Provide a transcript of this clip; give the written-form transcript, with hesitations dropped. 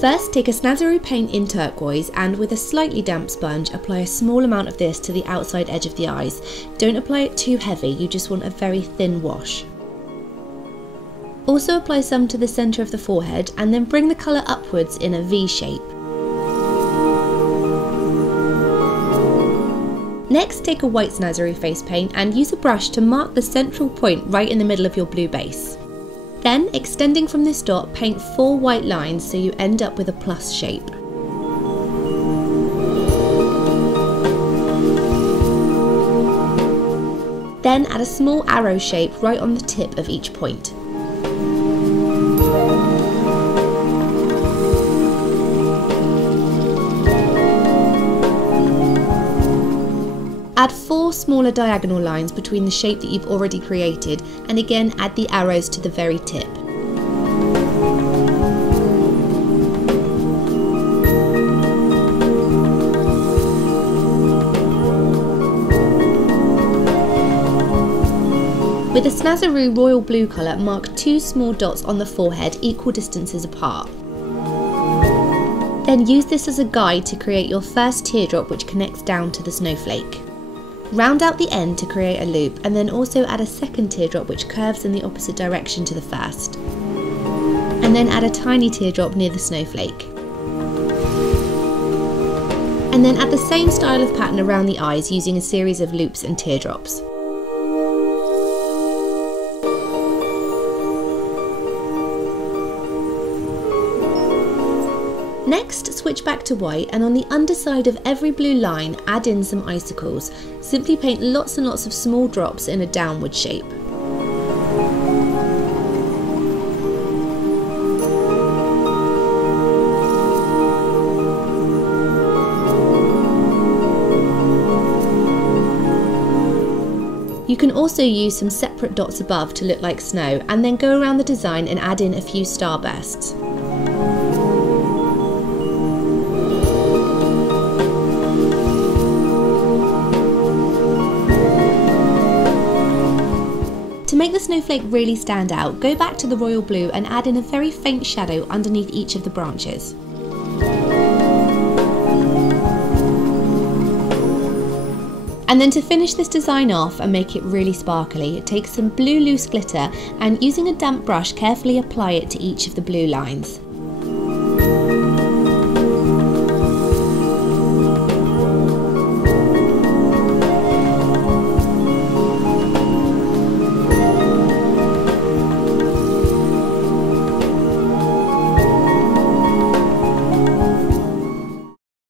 First, take a SNAZAROO paint in turquoise and with a slightly damp sponge, apply a small amount of this to the outside edge of the eyes. Don't apply it too heavy, you just want a very thin wash. Also apply some to the centre of the forehead and then bring the colour upwards in a V shape. Next, take a white SNAZAROO face paint and use a brush to mark the central point right in the middle of your blue base. Then, extending from this dot, paint 4 white lines so you end up with a plus shape. Then add a small arrow shape right on the tip of each point. Add 4 smaller diagonal lines between the shape that you've already created, and again add the arrows to the very tip. With the SNAZAROO royal blue colour, mark 2 small dots on the forehead equal distances apart. Then use this as a guide to create your first teardrop which connects down to the snowflake. Round out the end to create a loop and then also add a second teardrop which curves in the opposite direction to the first. And then add a tiny teardrop near the snowflake. And then add the same style of pattern around the eyes using a series of loops and teardrops. Next, switch back to white and on the underside of every blue line add in some icicles. Simply paint lots and lots of small drops in a downward shape. You can also use some separate dots above to look like snow and then go around the design and add in a few starbursts. To make the snowflake really stand out, go back to the royal blue and add in a very faint shadow underneath each of the branches. And then to finish this design off and make it really sparkly, take some blue loose glitter and using a damp brush carefully apply it to each of the blue lines.